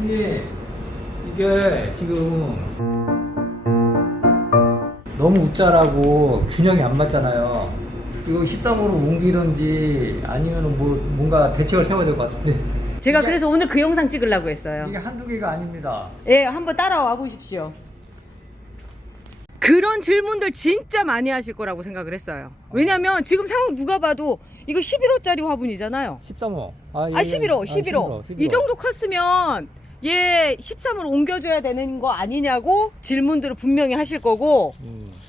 형님, 이게 지금 너무 웃자라고 균형이 안 맞잖아요. 이거 13호로 옮기든지 아니면 뭐 뭔가 대책을 세워야 될 것 같은데. 제가 그래서 오늘 그 영상 찍으려고 했어요. 이게 한두 개가 아닙니다. 예, 한번 따라와 보십시오. 그런 질문들 진짜 많이 하실 거라고 생각을 했어요. 왜냐면 지금 상황 누가 봐도 이거 11호짜리 화분이잖아요. 13호. 아, 11호, 11호. 이 정도 컸으면 얘 13호로 옮겨줘야 되는 거 아니냐고 질문들을 분명히 하실 거고,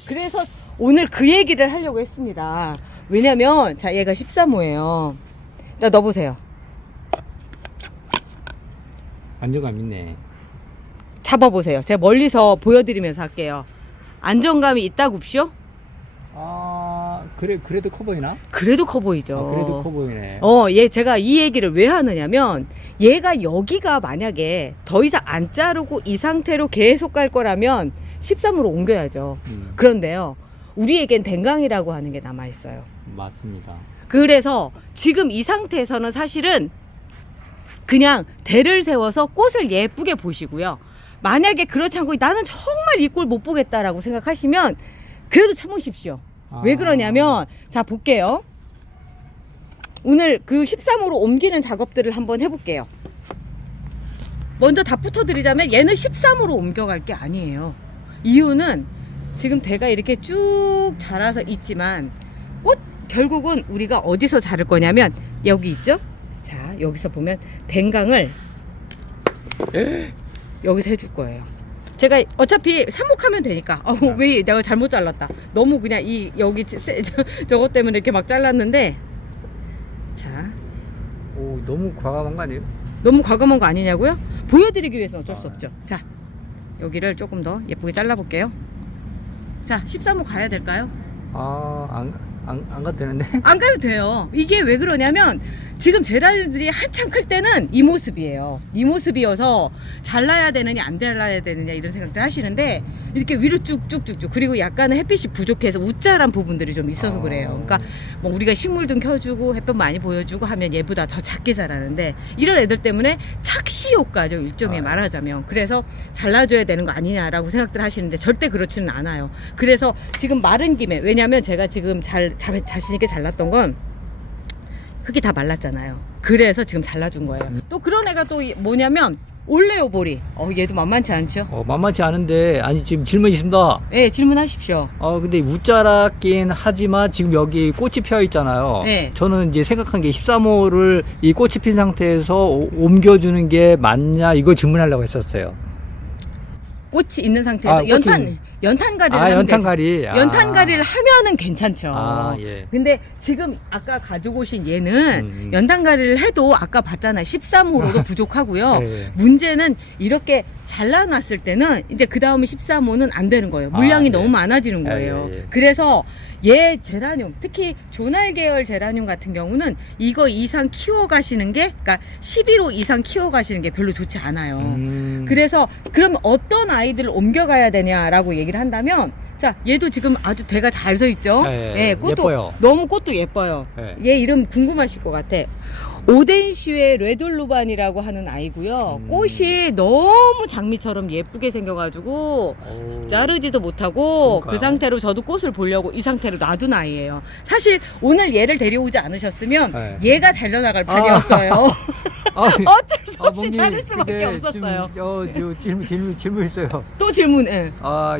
그래서 오늘 그 얘기를 하려고 했습니다. 왜냐면, 자, 얘가 13호예요. 자, 넣어보세요. 안정감 있네. 잡아보세요. 제가 멀리서 보여드리면서 할게요. 안정감이 있다굽쇼? 아, 그래도 커 보이나? 그래도 커 보이죠. 아, 그래도 커 보이네. 얘 제가 이 얘기를 왜 하느냐면, 얘가 여기가 만약에 더 이상 안 자르고 이 상태로 계속 갈 거라면 13으로 옮겨야죠. 그런데요, 우리에겐 댕강이라고 하는 게 남아 있어요. 맞습니다. 그래서 지금 이 상태에서는 사실은 그냥 대를 세워서 꽃을 예쁘게 보시고요. 만약에 그렇지 않고 나는 정말 이 꼴 못 보겠다라고 생각하시면 그래도 참으십시오. 왜 그러냐면, 자, 볼게요. 오늘 그 13호로 옮기는 작업들을 한번 해볼게요. 먼저 답부터 드리자면 얘는 13호로 옮겨갈 게 아니에요. 이유는 지금 대가 이렇게 쭉 자라서 있지만 꽃 결국은 우리가 어디서 자를 거냐면 여기 있죠? 자, 여기서 보면 댕강을 여기서 해줄 거예요. 제가 어차피 삽목하면 되니까. 왜 내가 잘못 잘랐다. 너무 그냥 여기 저것 때문에 이렇게 막 잘랐는데, 자, 오, 너무 과감한 거 아니에요? 너무 과감한 거 아니냐고요? 보여드리기 위해서는 어쩔 수 없죠. 자, 여기를 조금 더 예쁘게 잘라볼게요. 자, 13호 가야 될까요? 안 가도 되는데? 안 가도 돼요. 이게 왜 그러냐면 지금 제라늄들이 한창 클 때는 이 모습이에요. 이 모습이어서 잘라야 되느냐 안 잘라야 되느냐 이런 생각들 하시는데, 이렇게 위로 쭉쭉쭉쭉, 그리고 약간은 햇빛이 부족해서 우짜란 부분들이 좀 있어서 그래요. 그러니까 뭐 우리가 식물등 켜주고 햇볕 많이 보여주고 하면 얘보다 더 작게 자라는데, 이런 애들 때문에 착시 효과죠, 일종의 말하자면. 그래서 잘라줘야 되는 거 아니냐라고 생각들 하시는데 절대 그렇지는 않아요. 그래서 지금 마른 김에, 왜냐면 제가 지금 자신 있게 잘랐던 건 흙이 다 말랐잖아요. 그래서 지금 잘라준 거예요. 또 그런 애가 또 뭐냐면 올레오보리. 얘도 만만치 않죠? 만만치 않은데, 아니, 지금 질문 있습니다. 네, 질문하십시오. 근데 웃자랐긴 하지만 지금 여기 꽃이 펴 있잖아요. 네. 저는 이제 생각한 게 13호를 이 꽃이 핀 상태에서 옮겨주는 게 맞냐, 이거 질문하려고 했었어요. 꽃이 있는 상태에서 연탄가리를 하면 연탄가리. 되죠. 연탄가리를 하면은 괜찮죠. 예. 근데 지금 아까 가지고 오신 얘는 연탄가리를 해도 아까 봤잖아요. 13호로도 부족하고요. 예. 문제는 이렇게 잘라놨을 때는 이제 그 다음에 13호는 안 되는 거예요. 물량이 너무 많아지는 거예요. 예. 그래서 얘 제라늄, 특히 조날 계열 제라늄 같은 경우는 이거 이상 키워가시는 게, 그러니까 11호 이상 키워가시는 게 별로 좋지 않아요. 그래서 그럼 어떤 아이들을 옮겨가야 되냐라고 얘기를 한다면, 자, 얘도 지금 아주 대가 잘 서 있죠. 예, 꽃도 예뻐요. 너무 꽃도 예뻐요. 예. 얘 이름 궁금하실 것 같아. 오덴시의 레돌루반이라고 하는 아이고요. 꽃이 너무 장미처럼 예쁘게 생겨가지고 자르지도 못하고 그러니까요. 그 상태로 저도 꽃을 보려고 이 상태로 놔둔 아이예요. 사실 오늘 얘를 데려오지 않으셨으면 네. 얘가 달려나갈 판이었어요. 어쩔 수 없이 어머니, 자를 수밖에 근데 없었어요. 질문 있어요. 또 질문해.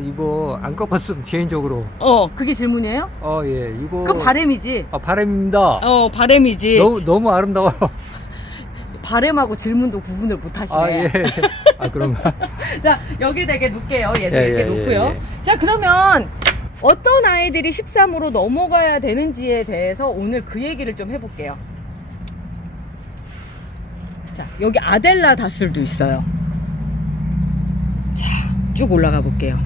이거 안 꺾었음, 개인적으로. 그게 질문이에요? 예, 이거. 그건 바램이지. 바람입니다. 바램이지. 너무 아름다워요. 바램하고 질문도 구분을 못 하시네. 예. 그런가? 자, 여기다 이렇게 놓을게요. 얘도 예, 이렇게 예, 놓고요. 예, 예. 자, 그러면 어떤 아이들이 13으로 넘어가야 되는지에 대해서 오늘 그 얘기를 좀 해볼게요. 자, 여기 아델라 다술도 있어요. 자, 쭉 올라가 볼게요.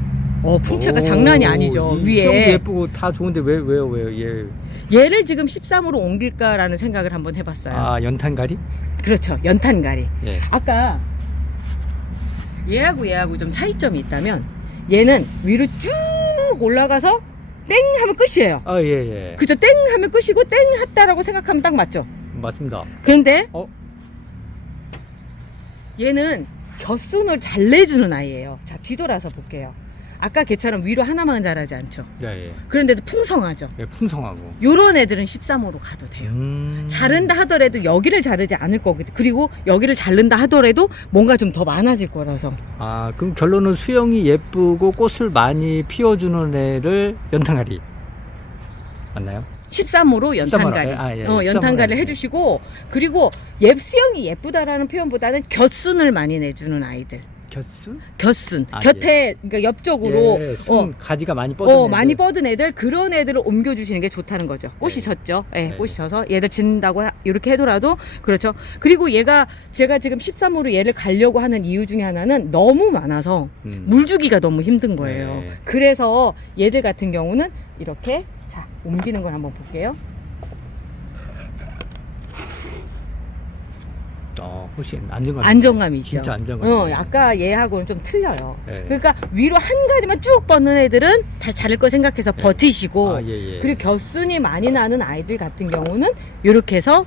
풍채가 장난이 아니죠. 위에. 예쁘고 다 좋은데 왜요? 얘를 지금 13으로 옮길까라는 생각을 한번 해봤어요. 연탄가리? 그렇죠. 연탄가리. 예. 아까 얘하고 좀 차이점이 있다면, 얘는 위로 쭉 올라가서 땡 하면 끝이에요. 예. 그죠? 땡 하면 끝이고 땡 했다라고 생각하면 딱 맞죠? 맞습니다. 그런데 어? 얘는 곁순을 잘 내주는 아이예요. 자, 뒤돌아서 볼게요. 아까 걔처럼 위로 하나만 자라지 않죠. 예, 예. 그런데도 풍성하죠. 예, 풍성하고. 요런 애들은 13호로 가도 돼요. 자른다 하더라도 여기를 자르지 않을 거거든. 그리고 여기를 자른다 하더라도 뭔가 좀 더 많아질 거라서. 아, 그럼 결론은 수영이 예쁘고 꽃을 많이 피워주는 애를 연탄가리 맞나요? 13호로 연탄가리. 13호로. 아, 예, 연탄가리를 13호로. 해주시고, 그리고 수영이 예쁘다라는 표현보다는 곁순을 많이 내주는 아이들. 곁순? 곁순. 아, 곁에, 그러니까 옆쪽으로. 예, 순 가지가 많이 뻗은 애들. 많이 뻗은 애들, 그런 애들을 옮겨주시는 게 좋다는 거죠. 꽃이 네. 졌죠. 예, 네. 꽃이 져서 얘들 진다고 이렇게 해더라도, 그렇죠. 그리고 제가 지금 13호로 얘를 가려고 하는 이유 중에 하나는 너무 많아서 물 주기가 너무 힘든 거예요. 네. 그래서 얘들 같은 경우는 이렇게, 자, 옮기는 걸 한번 볼게요. 훨씬 안정감. 안정감이 있죠. 진짜 안정감. 아까 얘하고는 좀 틀려요. 네. 그러니까 위로 한 가지만 쭉 뻗는 애들은 다 자를 거 생각해서 네. 버티시고, 아, 예, 예. 그리고 곁순이 많이 나는 아이들 같은 경우는 이렇게 해서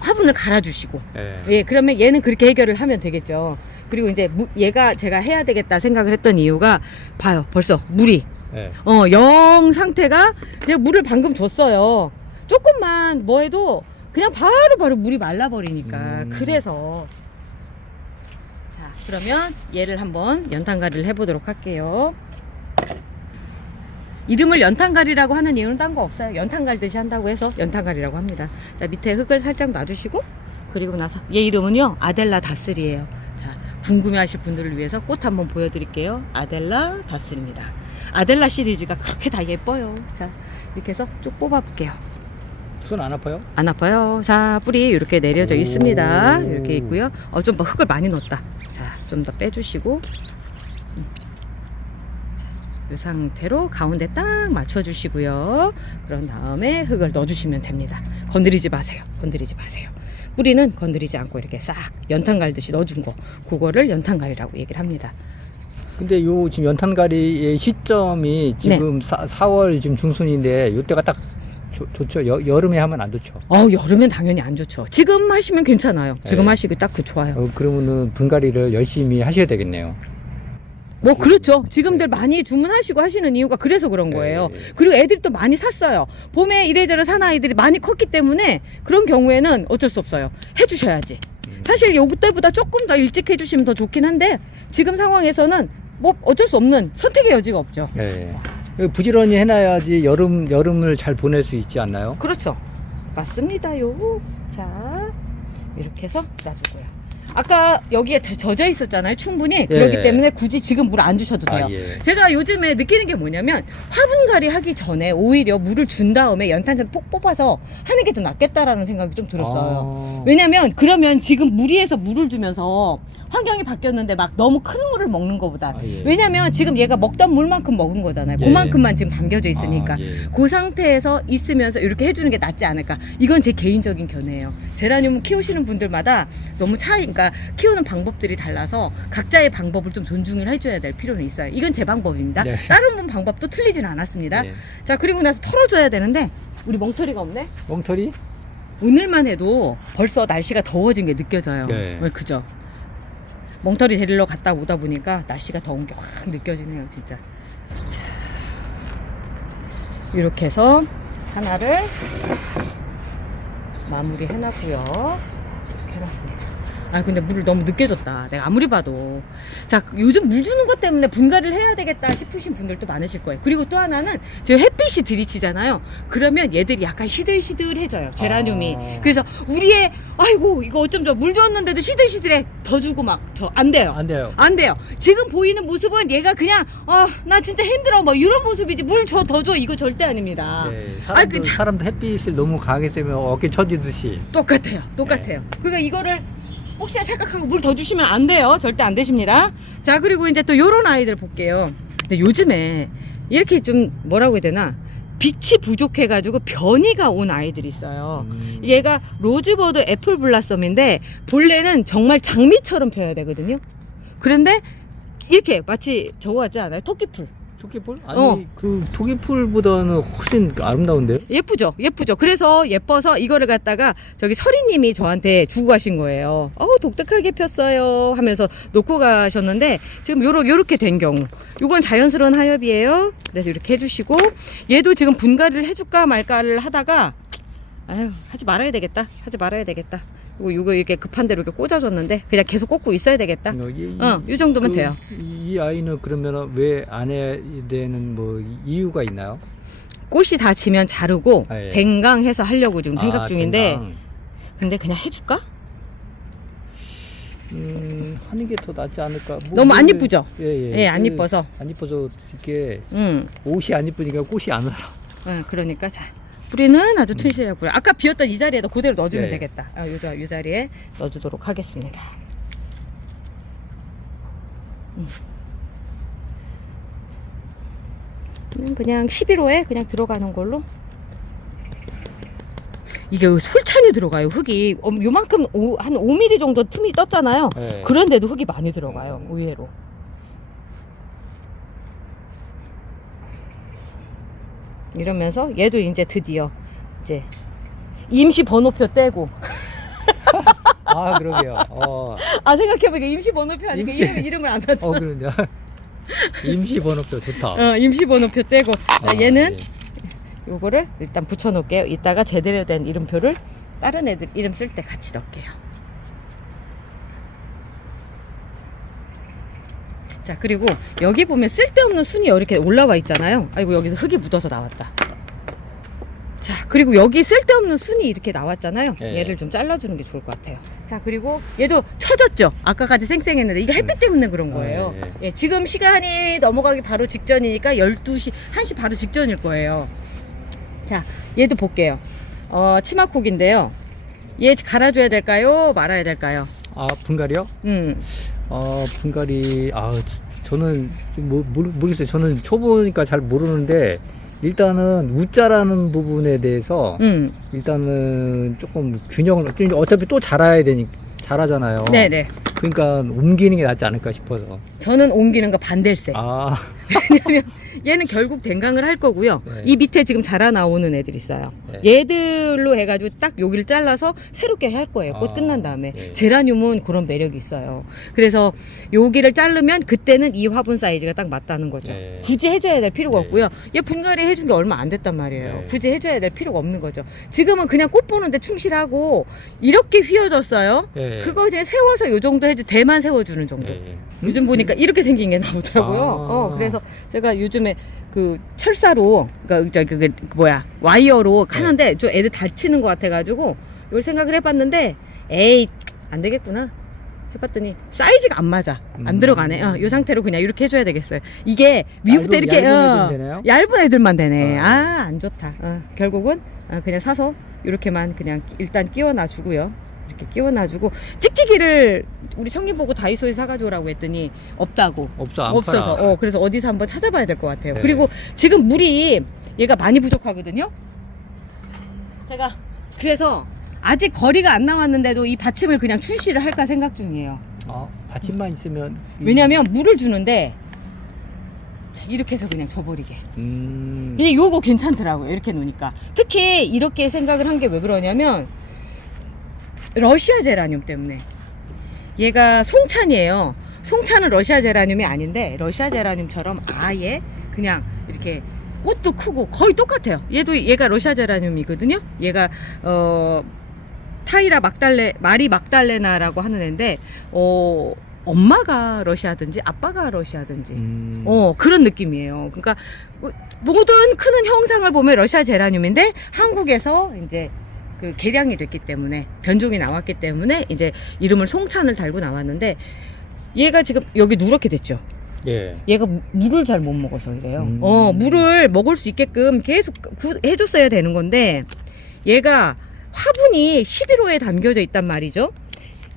화분을 갈아주시고, 예. 예, 그러면 얘는 그렇게 해결을 하면 되겠죠. 그리고 이제 얘가 제가 해야 되겠다 생각을 했던 이유가, 봐요, 벌써 물이 예. 영 상태가, 제가 물을 방금 줬어요. 조금만 뭐 해도 그냥 바로 물이 말라버리니까. 그래서 자, 그러면 얘를 한번 연탄가리를 해보도록 할게요. 이름을 연탄가리라고 하는 이유는 딴 거 없어요. 연탄 갈듯이 한다고 해서 연탄가리라고 합니다. 자, 밑에 흙을 살짝 놔주시고, 그리고 나서 얘 이름은요, 아델라 다슬이에요. 자, 궁금해하실 분들을 위해서 꽃 한번 보여드릴게요. 아델라 다슬입니다. 아델라 시리즈가 그렇게 다 예뻐요. 자, 이렇게 해서 쭉 뽑아볼게요. 손 안 아파요? 안 아파요. 자, 뿌리 이렇게 내려져 있습니다. 오. 이렇게 있고요. 좀 흙을 많이 넣었다. 자, 좀 더 빼주시고, 자, 이 상태로 가운데 딱 맞춰주시고요. 그런 다음에 흙을 넣어주시면 됩니다. 건드리지 마세요. 건드리지 마세요. 뿌리는 건드리지 않고 이렇게 싹 연탄 갈듯이 넣어준 거, 그거를 연탄갈이라고 얘기를 합니다. 근데 요 지금 연탄가리의 시점이 지금 4월 지금 중순인데 요때가 딱 좋죠. 여름에 하면 안 좋죠. 여름엔 당연히 안 좋죠. 지금 하시면 괜찮아요. 지금 네. 하시고 딱 좋아요. 그러면은 분갈이를 열심히 하셔야 되겠네요. 뭐 그렇죠. 지금들 많이 주문하시고 하시는 이유가 그래서 그런 거예요. 네. 그리고 애들이 또 많이 샀어요. 봄에 이래저래 산 아이들이 많이 컸기 때문에 그런 경우에는 어쩔 수 없어요. 해주셔야지. 사실 요때보다 조금 더 일찍 해주시면 더 좋긴 한데, 지금 상황에서는 뭐 어쩔 수 없는 선택의 여지가 없죠. 네. 부지런히 해놔야지 여름을 잘 보낼 수 있지 않나요? 그렇죠. 맞습니다요. 자, 이렇게 해서 놔주고요. 아까 여기에 젖어 있었잖아요. 충분히. 그렇기 때문에 굳이 지금 물 안 주셔도 돼요. 아, 예. 제가 요즘에 느끼는 게 뭐냐면, 화분갈이 하기 전에 오히려 물을 준 다음에 연탄전 폭 뽑아서 하는 게 더 낫겠다라는 생각이 좀 들었어요. 왜냐면 그러면 지금 무리해서 물을 주면서 환경이 바뀌었는데 막 너무 큰 물을 먹는 것보다. 예. 왜냐면 지금 얘가 먹던 물만큼 먹은 거잖아요. 예. 그만큼만 지금 담겨져 있으니까. 예. 그 상태에서 있으면서 이렇게 해주는 게 낫지 않을까. 이건 제 개인적인 견해예요. 제라늄 키우시는 분들마다 너무 그러니까 키우는 방법들이 달라서 각자의 방법을 좀 존중을 해줘야 될 필요는 있어요. 이건 제 방법입니다. 네. 다른 분 방법도 틀리진 않았습니다. 네. 자, 그리고 나서 털어줘야 되는데 우리 멍터리가 없네. 멍털이? 오늘만 해도 벌써 날씨가 더워진 게 느껴져요. 네. 그죠? 멍터리 데리러 갔다 오다 보니까 날씨가 더운 게 확 느껴지네요, 진짜. 자, 이렇게 해서 하나를 마무리 해놨고요. 자, 이렇게 해놨습니다. 근데 물을 너무 늦게 줬다. 내가 아무리 봐도. 자, 요즘 물 주는 것 때문에 분갈이를 해야 되겠다 싶으신 분들도 많으실 거예요. 그리고 또 하나는 지금 햇빛이 들이치잖아요. 그러면 얘들이 약간 시들시들해져요. 제라늄이. 그래서 우리의 아이고 이거 어쩜 물 줬는데도 시들시들해. 더 주고 막 안 돼요. 안 돼요. 안 돼요. 지금 보이는 모습은 얘가 그냥 나 진짜 힘들어 뭐 이런 모습이지, 물 더 줘 이거 절대 아닙니다. 네, 아이, 사람도 햇빛을 너무 강하게 쐬면 어깨 처지듯이. 똑같아요. 그러니까 이거를 혹시나 착각하고 물 더 주시면 안 돼요. 절대 안 되십니다. 자, 그리고 이제 또 요런 아이들 볼게요. 근데 요즘에 이렇게 좀 뭐라고 해야 되나, 빛이 부족해가지고 변이가 온 아이들이 있어요. 얘가 로즈버드 애플 블라썸인데 본래는 정말 장미처럼 펴야 되거든요. 그런데 이렇게 마치 저거 같지 않아요? 토끼풀. 토끼풀? 아니 어. 그 토끼풀보다는 훨씬 아름다운데요? 예쁘죠? 예쁘죠? 그래서 예뻐서 이거를 갖다가 저기 서리님이 저한테 주고 가신 거예요. 독특하게 폈어요 하면서 놓고 가셨는데 지금 요렇게 된 경우 요건 자연스러운 하엽이에요. 그래서 이렇게 해주시고 얘도 지금 분갈이를 해줄까 말까를 하다가 아유 하지 말아야 되겠다. 요거 이렇게 급한 대로 이렇게 꽂아줬는데 그냥 계속 꽂고 있어야 되겠다. 이 정도면 돼요. 이 아이는 그러면 왜 안 해야 되는 뭐 이유가 있나요? 꽃이 다 지면 자르고 예. 댕강해서 하려고 지금 생각 중인데 댕강. 근데 그냥 해줄까? 하는 게 더 낫지 않을까? 너무 안 이쁘죠? 예, 안 이뻐서. 안 이뻐서 이게 응. 옷이 안 이쁘니까 꽃이 안 살아. 그러니까 자 뿌리는 아주 튼실하게 뿌려. 아까 비었던 이 자리에다 그대로 넣어주면 예. 되겠다. 요 자리에 넣어주도록 하겠습니다. 그냥 11호에 그냥 들어가는 걸로. 이게 솔찬히 들어가요. 흙이 요만큼 한 5mm 정도 틈이 떴잖아요. 예. 그런데도 흙이 많이 들어가요. 의외로. 이러면서 얘도 이제 드디어 이제 임시 번호표 떼고 아 그러게요. 생각해보니까 임시 번호표 하니까 이름을 안 놨죠. 그러냐. 임시 번호표 좋다. 임시 번호표 떼고 얘는 예. 요거를 일단 붙여 놓을게요. 이따가 제대로 된 이름표를 다른 애들 이름 쓸 때 같이 넣을게요. 자 그리고 여기 보면 쓸데없는 순이 이렇게 올라와 있잖아요. 아이고 여기서 흙이 묻어서 나왔다. 자 그리고 여기 쓸데없는 순이 이렇게 나왔잖아요. 예. 얘를 좀 잘라주는 게 좋을 것 같아요. 자 그리고 얘도 처졌죠. 아까까지 쌩쌩했는데 이게 햇빛 때문에 그런 거예요. 예, 지금 시간이 넘어가기 바로 직전이니까 12시 1시 바로 직전일 거예요. 자 얘도 볼게요. 치마콕인데요. 얘 갈아줘야 될까요? 말아야 될까요? 분갈이요? 분갈이 저는 모르겠어요. 저는 초보니까 잘 모르는데 일단은 우자라는 부분에 대해서 일단은 조금 균형을 어차피 또 자라잖아요. 네네. 그러니까 옮기는 게 낫지 않을까 싶어서. 저는 옮기는 거 반댈세. 왜냐면 얘는 결국 댕강을 할 거고요. 네. 이 밑에 지금 자라 나오는 애들 있어요. 네. 얘들로 해가지고 딱 여기를 잘라서 새롭게 할 거예요. 꽃 끝난 다음에. 네. 제라늄은 그런 매력이 있어요. 그래서 여기를 자르면 그때는 이 화분 사이즈가 딱 맞다는 거죠. 네. 굳이 해줘야 될 필요가 네. 없고요. 얘 분갈이 해준 게 얼마 안 됐단 말이에요. 네. 굳이 해줘야 될 필요가 없는 거죠. 지금은 그냥 꽃 보는데 충실하고 이렇게 휘어졌어요. 네. 그거 이제 세워서 요 정도 해주 대만 세워주는 정도. 네. 요즘 보니까 이렇게 생긴 게 나오더라고요. 그래서 제가 요즘에 그 철사로 와이어로 하는데 좀 애들 다치는 것 같아가지고 이걸 생각을 해봤는데 에이 안 되겠구나 해봤더니 사이즈가 안 맞아. 안 들어가네. 이 상태로 그냥 이렇게 해줘야 되겠어요. 이게 위부터 이렇게 얇은 애들만 되네. 안 좋다. 결국은 그냥 사서 이렇게만 그냥 일단 끼워놔주고요. 이렇게 끼워놔주고 찍찍이를 우리 형님 보고 다이소에 사가지고라고 했더니 없다고. 없어서 그래서 어디서 한번 찾아봐야 될 것 같아요. 네. 그리고 지금 물이 얘가 많이 부족하거든요. 제가 그래서 아직 거리가 안 나왔는데도 이 받침을 그냥 출시를 할까 생각 중이에요. 받침만 있으면 왜냐면 물을 주는데 자, 이렇게 해서 그냥 줘버리게. 근데 요거 괜찮더라고요. 이렇게 놓으니까. 특히 이렇게 생각을 한 게 왜 그러냐면 러시아 제라늄 때문에. 얘가 송찬이에요. 송찬은 러시아 제라늄이 아닌데 러시아 제라늄처럼 아예 그냥 이렇게 꽃도 크고 거의 똑같아요. 얘가 러시아 제라늄이거든요. 얘가 타이라 마리 막달레나라고 하는 애인데 엄마가 러시아든지 아빠가 러시아든지 그런 느낌이에요. 그러니까 모든 크는 형상을 보면 러시아 제라늄인데 한국에서 이제 그 개량이 됐기 때문에 변종이 나왔기 때문에 이제 이름을 송찬을 달고 나왔는데 얘가 지금 여기 누렇게 됐죠. 예. 얘가 물을 잘 못 먹어서 이래요. 물을 먹을 수 있게끔 계속 해줬어야 되는 건데 얘가 화분이 11호에 담겨져 있단 말이죠.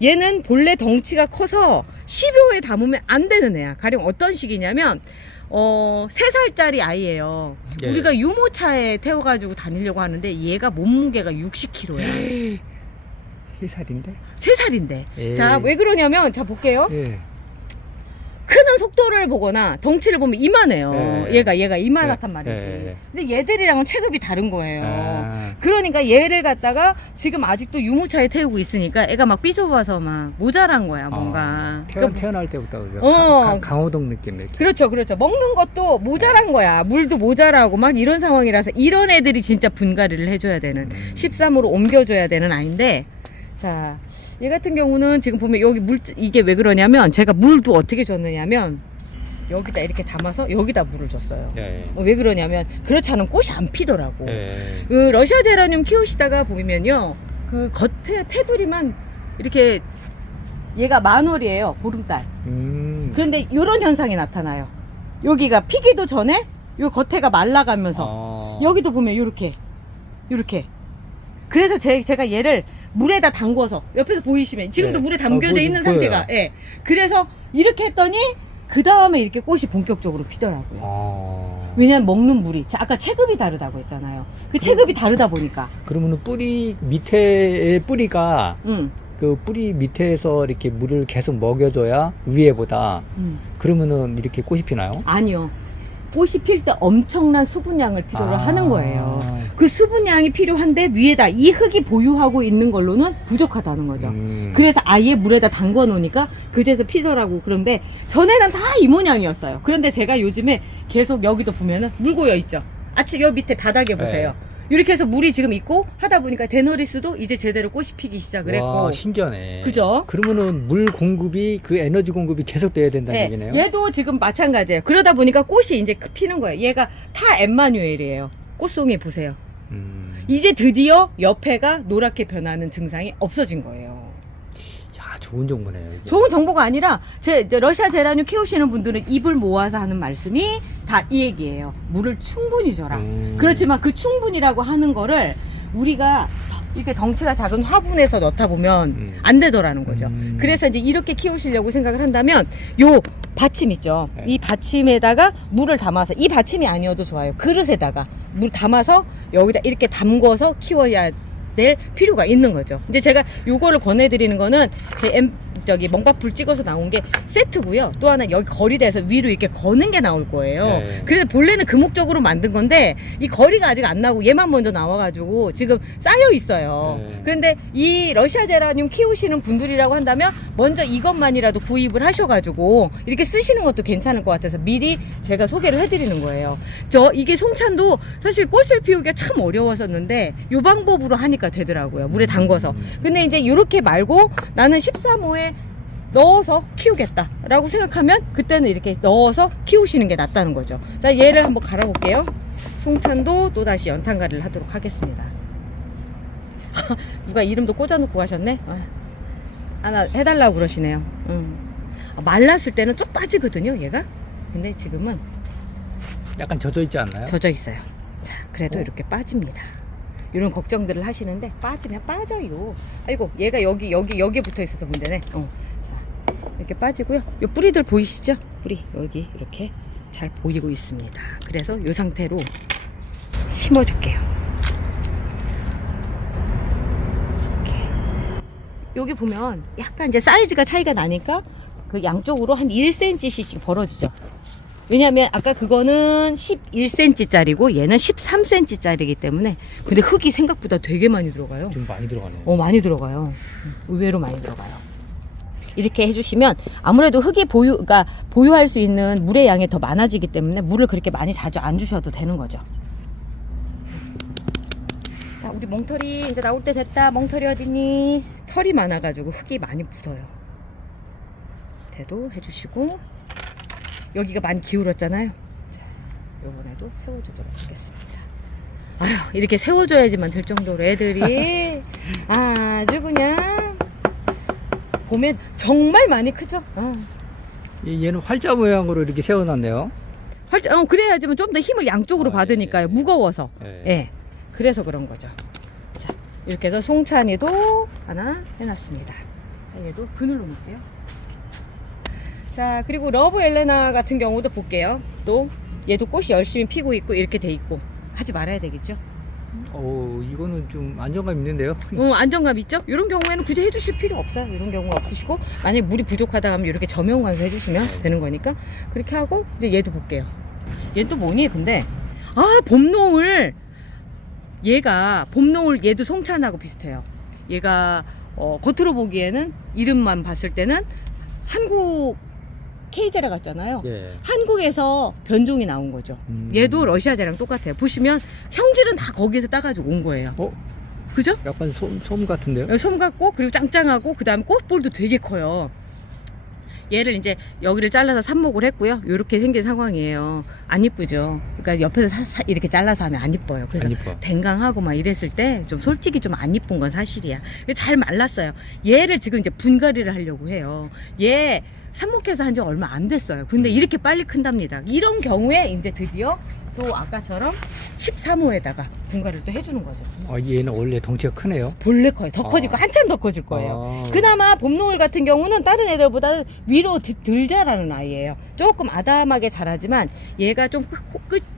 얘는 본래 덩치가 커서 11호에 담으면 안 되는 애야. 가령 어떤 식이냐면 3살짜리 아이예요. 예. 우리가 유모차에 태워가지고 다니려고 하는데 얘가 몸무게가 60kg야. 3살인데? 3살인데. 예. 자, 왜 그러냐면 자 볼게요. 예. 크는 크는 속도를 보거나 덩치를 보면 이만해요. 네. 얘가 이만하단 말이지. 네. 근데 얘들이랑은 체급이 다른 거예요. 아. 그러니까 얘를 갖다가 지금 아직도 유모차에 태우고 있으니까 애가 막 삐져봐서 막 모자란 거야, 뭔가. 태어날 때부터 강호동 느낌 이렇게. 그렇죠. 먹는 것도 모자란 거야. 물도 모자라고 막 이런 상황이라서 이런 애들이 진짜 분갈이를 해줘야 되는 13호로 옮겨줘야 되는 아이인데, 자, 얘 같은 경우는 지금 보면 여기 이게 왜 그러냐면 제가 물도 어떻게 줬느냐면 여기다 이렇게 담아서 여기다 물을 줬어요. 예. 왜 그러냐면 그렇지 않으면 꽃이 안 피더라고. 예. 그 러시아 제라늄 키우시다가 보면요, 그 겉에 테두리만 이렇게 얘가 만월이에요, 보름달. 그런데 이런 현상이 나타나요. 여기가 피기도 전에 요 겉에가 말라가면서 여기도 보면 요렇게 그래서 제가 얘를 물에다 담궈서 옆에서 보이시면 지금도 네. 물에 담겨져 있는 보여요. 상태가, 예. 그래서 이렇게 했더니 그 다음에 이렇게 꽃이 본격적으로 피더라고요. 왜냐면 먹는 물이 아까 체급이 다르다고 했잖아요. 그 체급이 다르다 보니까. 그러면은 뿌리 밑에 뿌리가 응. 그 뿌리 밑에서 이렇게 물을 계속 먹여줘야 위에보다 그러면은 이렇게 꽃이 피나요? 아니요. 꽃이 필 때 엄청난 수분량을 필요로 하는 거예요. 그 수분량이 필요한데 위에다 이 흙이 보유하고 있는 걸로는 부족하다는 거죠. 그래서 아예 물에다 담궈 놓으니까 그제서 피더라고. 그런데 전에는 다 이 모양이었어요. 그런데 제가 요즘에 계속 여기도 보면은 물 고여 있죠. 아침 여 밑에 바닥에 보세요. 이렇게 해서 물이 지금 있고 하다 보니까 데너리스도 이제 제대로 꽃이 피기 시작을 했고. 와, 신기하네. 그죠? 그러면은 물 공급이 그 에너지 공급이 계속 돼야 된다는 네, 얘기네요. 얘도 지금 마찬가지예요. 그러다 보니까 꽃이 이제 피는 거예요. 얘가 타 엠마뉴엘이에요. 꽃송이 보세요. 이제 드디어 옆에가 노랗게 변하는 증상이 없어진 거예요. 야, 좋은 정보네요. 이게. 좋은 정보가 아니라 이제 러시아 제라늄 키우시는 분들은 입을 모아서 하는 말씀이 다 이 얘기예요. 물을 충분히 줘라. 그렇지만 그 충분이라고 하는 거를 우리가 이렇게 덩치가 작은 화분에서 넣다 보면 안 되더라는 거죠. 그래서 이제 이렇게 키우시려고 생각을 한다면 요 받침 있죠. 네. 이 받침에다가 물을 담아서, 이 받침이 아니어도 좋아요. 그릇에다가 물 담아서 여기다 이렇게 담궈서 키워야 될 필요가 있는 거죠. 이제 제가 요거를 권해드리는 거는 멍박불 찍어서 나온 게 세트고요. 또 하나 여기 거리대에서 위로 이렇게 거는 게 나올 거예요. 네. 그래서 본래는 그 목적으로 만든 건데 이 거리가 아직 안 나오고 얘만 먼저 나와가지고 지금 쌓여 있어요. 네. 그런데 이 러시아 제라늄 키우시는 분들이라고 한다면 먼저 이것만이라도 구입을 하셔가지고 이렇게 쓰시는 것도 괜찮을 것 같아서 미리 제가 소개를 해드리는 거예요. 이게 송찬도 사실 꽃을 피우기가 참 어려웠었는데 이 방법으로 하니까 되더라고요. 물에 담궈서. 근데 이제 이렇게 말고 나는 13호에 넣어서 키우겠다라고 생각하면 그때는 이렇게 넣어서 키우시는 게 낫다는 거죠. 자, 얘를 한번 갈아볼게요. 송찬도 또다시 연탄갈이를 하도록 하겠습니다. 누가 이름도 꽂아놓고 가셨네? 하나 해달라고 그러시네요. 말랐을 때는 쭉 빠지거든요, 얘가. 근데 지금은 약간 젖어 있지 않나요? 젖어 있어요. 자, 그래도 이렇게 빠집니다. 이런 걱정들을 하시는데 빠지면 빠져요. 아이고, 얘가 여기에 붙어 있어서 문제네. 자, 이렇게 빠지고요. 요 뿌리들 보이시죠? 뿌리 여기 이렇게 잘 보이고 있습니다. 그래서 이 상태로 심어줄게요. 이렇게. 여기 보면 약간 이제 사이즈가 차이가 나니까 그 양쪽으로 한 1cm씩 벌어지죠. 왜냐면 아까 그거는 11cm짜리고 얘는 13cm짜리이기 때문에. 근데 흙이 생각보다 되게 많이 들어가요. 좀 많이 들어가네요. 많이 들어가요. 의외로 많이 들어가요. 이렇게 해주시면 아무래도 흙이 그러니까 보유할 수 있는 물의 양이 더 많아지기 때문에 물을 그렇게 많이 자주 안 주셔도 되는 거죠. 자, 우리 멍털이 이제 나올 때 됐다. 멍털이 어디니? 털이 많아가지고 흙이 많이 묻어요. 대도 해주시고, 여기가 많이 기울었잖아요. 자, 요번에도 세워주도록 하겠습니다. 아휴, 이렇게 세워줘야지만 될 정도로 애들이 아주 그냥 보면 정말 많이 크죠. 얘는 활자 모양으로 이렇게 세워놨네요. 그래야지만 좀 더 힘을 양쪽으로 받으니까요. 예. 무거워서. 예. 예. 그래서 그런 거죠. 자, 이렇게 해서 송찬이도 하나 해놨습니다. 자, 얘도 그늘로 놓을게요. 자, 그리고 러브 엘레나 같은 경우도 볼게요. 또 얘도 꽃이 열심히 피고 있고 이렇게 돼 있고 하지 말아야 되겠죠. 이거는 좀 안정감 있는데요. 안정감 있죠? 이런 경우에는 굳이 해주실 필요 없어요. 이런 경우가 없으시고 만약에 물이 부족하다 하면 이렇게 저명 관수 해주시면 네. 되는 거니까 그렇게 하고 이제 얘도 볼게요. 얘는 또 뭐니? 근데 봄노을 얘가 봄노을 얘도 송찬하고 비슷해요. 얘가 겉으로 보기에는 이름만 봤을 때는 한국 K제라 같잖아요. 예. 한국에서 변종이 나온 거죠. 얘도 러시아제랑 똑같아요. 보시면 형질은 다 거기서 따가지고 온 거예요. 그죠? 약간 솜 같은데요? 솜 같고 그리고 짱짱하고 그 다음에 꽃볼도 되게 커요. 얘를 이제 여기를 잘라서 삽목을 했고요. 이렇게 생긴 상황이에요. 안 이쁘죠? 그러니까 옆에서 이렇게 잘라서 하면 안 이뻐요. 그래서 안 이뻐. 댕강하고 막 이랬을 때 좀 솔직히 좀 안 이쁜 건 사실이야. 잘 말랐어요. 얘를 지금 이제 분갈이를 하려고 해요. 얘 삽목해서 한 지 얼마 안 됐어요. 근데 이렇게 빨리 큰답니다. 이런 경우에 이제 드디어 또 아까처럼 13호에다가 분갈이를 또 해주는 거죠. 얘는 원래 덩치가 크네요. 본래 커요. 더 커질 거 한참 더 커질 거예요. 그나마 봄노을 같은 경우는 다른 애들보다 위로 덜 자라는 아이예요. 조금 아담하게 자라지만 얘가 좀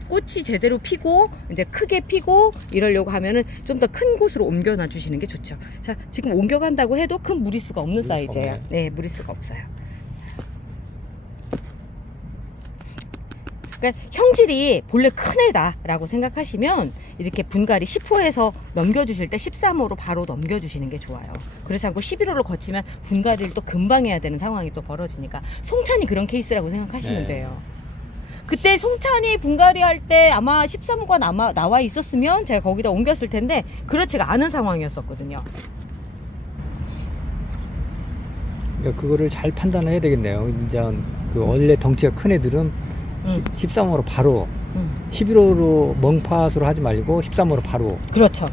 꽃이 제대로 피고 이제 크게 피고 이러려고 하면은 좀 더 큰 곳으로 옮겨놔 주시는 게 좋죠. 자, 지금 옮겨간다고 해도 큰 무리수가 없는 무리수가 사이즈예요. 없네요. 네, 무리수가 없어요. 그러니까 형질이 본래 큰 애다라고 생각하시면 이렇게 분갈이 10호에서 넘겨주실 때 13호로 바로 넘겨주시는 게 좋아요. 그렇지 않고 11호를 거치면 분갈이를 또 금방 해야 되는 상황이 또 벌어지니까 송찬이 그런 케이스라고 생각하시면 네. 돼요. 그때 송찬이 분갈이 할 때 아마 13호가 나와 있었으면 제가 거기다 옮겼을 텐데 그렇지가 않은 상황이었었거든요. 그러니까 그거를 잘 판단해야 되겠네요. 이제 그 원래 덩치가 큰 애들은 13호로 바로 11호로 멍파수로 하지 말고 13호로 바로. 그렇죠.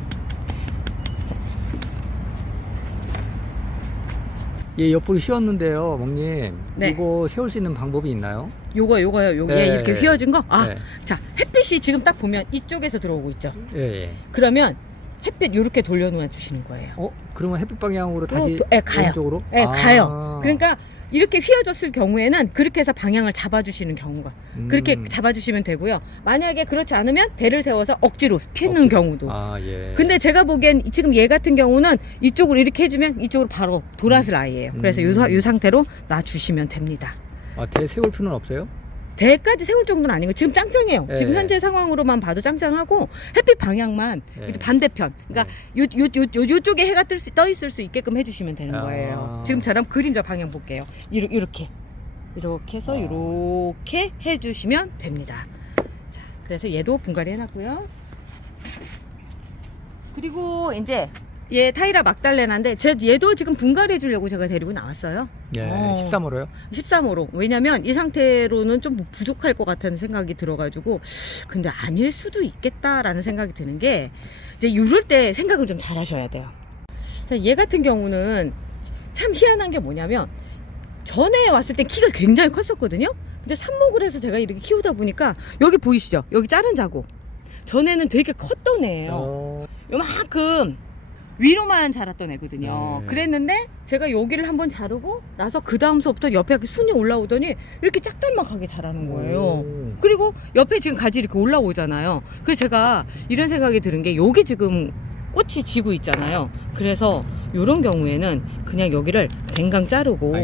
얘 옆으로 휘었는데요, 어머님. 네. 이거 세울 수 있는 방법이 있나요? 요거요. 네. 얘 이렇게 휘어진 거? 네. 자, 햇빛이 지금 딱 보면 이쪽에서 들어오고 있죠. 예. 그러면 햇빛 이렇게 돌려놓아 주시는 거예요. 그러면 햇빛 방향으로 다시 가요. 왼쪽으로? 네, 가요. 그러니까 이렇게 휘어졌을 경우에는 그렇게 해서 방향을 잡아주시는 경우가 그렇게 잡아주시면 되고요. 만약에 그렇지 않으면 대를 세워서 억지로 피는 경우도. 예. 근데 제가 보기엔 지금 얘 같은 경우는 이쪽으로 이렇게 해주면 이쪽으로 바로 돌아설 아이예요. 그래서 요 상태로 놔주시면 됩니다. 대 세울 필요는 없어요? 대까지 세울 정도는 아니고 지금 짱짱해요. 네. 지금 현재 상황으로만 봐도 짱짱하고 햇빛 방향만 네. 반대편. 그러니까 요쪽에 해가 떠 있을 수 있게끔 해주시면 되는 거예요. 지금처럼 그림자 방향 볼게요. 이렇게 해서 이렇게 해주시면 됩니다. 자, 그래서 얘도 분갈이 해놨고요. 그리고 이제 얘 타이라 막달레나인데 얘도 지금 분갈이 해주려고 제가 데리고 나왔어요. 예, 13호로요? 13호로. 왜냐면 이 상태로는 좀 부족할 것 같다는 생각이 들어가지고 근데 아닐 수도 있겠다라는 생각이 드는 게 이제 이럴 때 생각을 좀 잘 하셔야 돼요. 얘 같은 경우는 참 희한한 게 뭐냐면 전에 왔을 때 키가 굉장히 컸었거든요. 근데 삽목을 해서 제가 이렇게 키우다 보니까 여기 보이시죠? 여기 자른 자국. 전에는 되게 컸던 애예요. 요만큼 위로만 자랐던 애거든요. 그랬는데 제가 여기를 한번 자르고 나서 그 다음서부터 옆에 순이 올라오더니 이렇게 짝달막하게 자라는 거예요. 그리고 옆에 지금 가지 이렇게 올라오잖아요. 그래서 제가 이런 생각이 드는 게 여기 지금 꽃이 지고 있잖아요. 그래서 이런 경우에는 그냥 여기를 댕강 자르고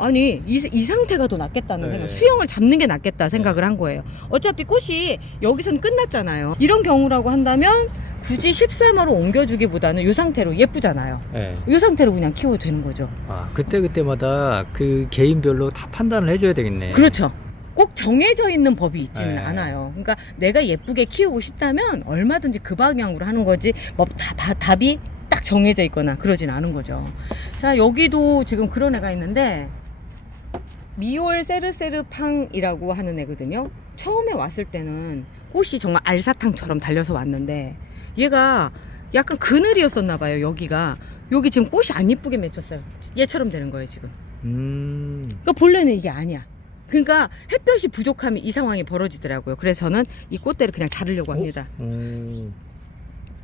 아니 이 상태가 더 낫겠다는 생각, 수영을 잡는 게 낫겠다 생각을 한 거예요. 어차피 꽃이 여기선 끝났잖아요. 이런 경우라고 한다면 굳이 13호로 옮겨주기보다는 이 상태로 예쁘잖아요. 이 상태로 그냥 키워도 되는 거죠. 그때마다 그 개인별로 다 판단을 해줘야 되겠네. 그렇죠. 꼭 정해져 있는 법이 있지는 않아요. 그러니까 내가 예쁘게 키우고 싶다면 얼마든지 그 방향으로 하는 거지 뭐 답이 딱 정해져 있거나 그러진 않은 거죠. 자, 여기도 지금 그런 애가 있는데 미올 세르세르팡이라고 하는 애거든요. 처음에 왔을 때는 꽃이 정말 알사탕처럼 달려서 왔는데 얘가 약간 그늘이었었나 봐요. 여기 지금 꽃이 안 이쁘게 맺혔어요. 얘처럼 되는 거예요 지금. 그러니까 본래는 이게 아니야. 그러니까 햇볕이 부족하면 이 상황이 벌어지더라고요. 그래서 저는 이 꽃대를 그냥 자르려고 합니다.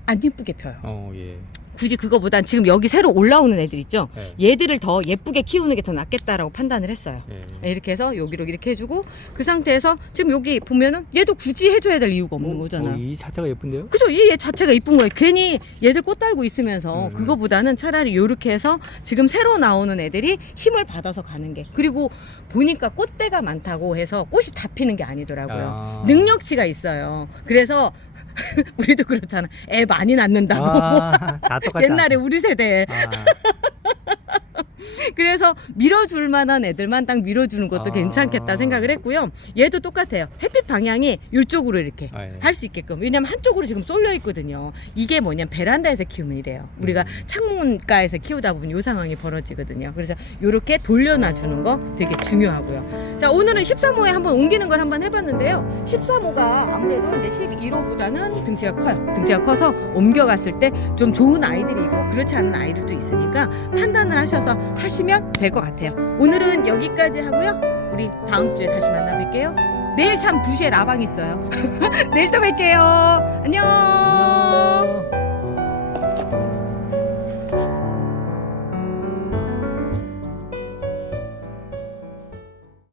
안 이쁘게 펴요. 굳이 그거보단 지금 여기 새로 올라오는 애들 있죠. 네. 얘들을 더 예쁘게 키우는 게 더 낫겠다라고 판단을 했어요. 예. 이렇게 해서 여기로 이렇게 해주고 그 상태에서 지금 여기 보면은 얘도 굳이 해줘야 될 이유가 없는 거잖아요. 이 자체가 예쁜데요? 그죠? 얘 자체가 이쁜 거예요. 괜히 얘들 꽃 달고 있으면서 그거보다는 차라리 이렇게 해서 지금 새로 나오는 애들이 힘을 받아서 가는 게. 그리고 보니까 꽃대가 많다고 해서 꽃이 다 피는 게 아니더라고요. 아. 능력치가 있어요. 그래서 우리도 그렇잖아. 애 많이 낳는다고. 다 똑같지 옛날에 않다. 우리 세대에. 아. 그래서 밀어줄 만한 애들만 딱 밀어주는 것도 아. 괜찮겠다 생각을 했고요. 얘도 똑같아요. 햇빛 방향이 이쪽으로 이렇게 아, 예. 할 수 있게끔. 왜냐면 한쪽으로 지금 쏠려 있거든요. 이게 뭐냐면 베란다에서 키우면 이래요. 우리가 창문가에서 키우다 보면 이 상황이 벌어지거든요. 그래서 이렇게 돌려놔주는 거 되게 중요하고요. 자, 오늘은 13호에 한번 옮기는 걸 한번 해봤는데요. 13호가 아무래도 이제 11호보다는 등치가 커요. 등치가 커서 옮겨갔을 때 좀 좋은 아이들이 있고 그렇지 않은 아이들도 있으니까 판단을 하셔서 하시면 될 것 같아요. 오늘은 여기까지 하고요. 우리 다음 주에 다시 만나 뵐게요. 내일 참 2시에 라방 있어요. 내일 또 뵐게요. 안녕.